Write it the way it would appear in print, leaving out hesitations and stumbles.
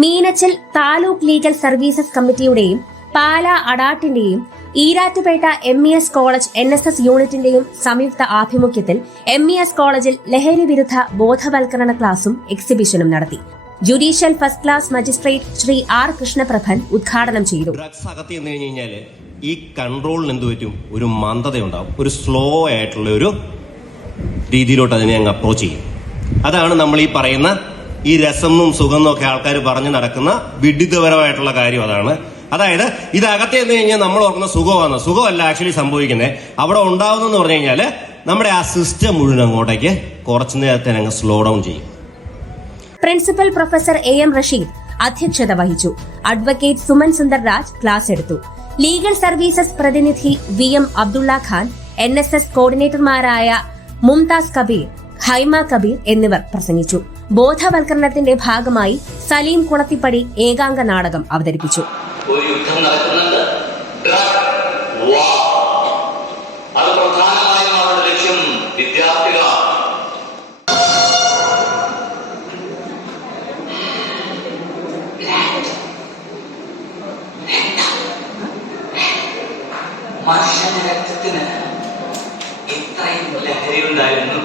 Meenachil taluk legal services കമ്മിറ്റിയുടെയും പാല അടാട്ടിന്റെയും Erattupetta MES college NSS യൂണിറ്റിന്റെയും സംയുക്ത ആഭിമുഖ്യത്തിൽ MES കോളേജിൽ ലഹരി വിരുദ്ധ ബോധവൽക്കരണ ക്ലാസും എക്സിബിഷനും നടത്തി. Judicial first class magistrate Shri R. കൃഷ്ണപ്രഭൻ ഉദ്ഘാടനം ചെയ്തു. ഡ്രഗ്സ് അകത്ത് ചെന്ന് കഴിഞ്ഞാൽ ഈ കൺട്രോളിന് എന്ത് പറ്റും? ഒരു മന്ദതയുണ്ടാവും, ഒരു സ്ലോ ആയിട്ടുള്ള ഒരു രീതിയിലോട്ട് അതിനെ അങ്ങ് അപ്രോച്ച് ചെയ്യും. അതാണ് നമ്മൾ ഈ പറയുന്ന ഈ രസമെന്നും സുഖമെന്നും ഒക്കെ ആൾക്കാർ പറഞ്ഞു നടക്കുന്ന വിഡിതപരമായിട്ടുള്ള കാര്യം. അതായത് ഇതകത്ത് ചെന്ന് കഴിഞ്ഞാൽ നമ്മൾ ഓർക്കുന്ന സുഖമല്ല ആക്ച്വലി സംഭവിക്കുന്നത്. അവിടെ ഉണ്ടാവുന്നെന്ന് പറഞ്ഞു കഴിഞ്ഞാൽ നമ്മുടെ ആ സിസ്റ്റം മുഴുവൻ അങ്ങോട്ടേക്ക് കുറച്ചു നേരത്തേന് അങ്ങ് സ്ലോ ഡൗൺ ചെയ്യും. പ്രിൻസിപ്പൽ പ്രൊഫസർ AM റഷീദ് അധ്യക്ഷത വഹിച്ചു. അഡ്വക്കേറ്റ് സുമൻ സുന്ദർ രാജ് ക്ലാസ് എടുത്തു. ലീഗൽ സർവീസസ് പ്രതിനിധി VM അബ്ദുള്ള ഖാൻ, NSS കോർഡിനേറ്റർമാരായ മുംതാസ് കബീർ, ഹൈമ കബീർ എന്നിവർ പ്രസംഗിച്ചു. ബോധവൽക്കരണത്തിന്റെ ഭാഗമായി സലീം കുളത്തിപ്പടി ഏകാംഗ നാടകം അവതരിപ്പിച്ചു. ഒരു യുദ്ധം നടക്കുന്നുണ്ട്. അത് പ്രധാനമായും അവരുടെ ലക്ഷ്യം വിദ്യാർത്ഥികളാണ്. മനുഷ്യന്റെ രക്തത്തിന് ഇത്രയും ലഹരി ഉണ്ടായിരുന്നു.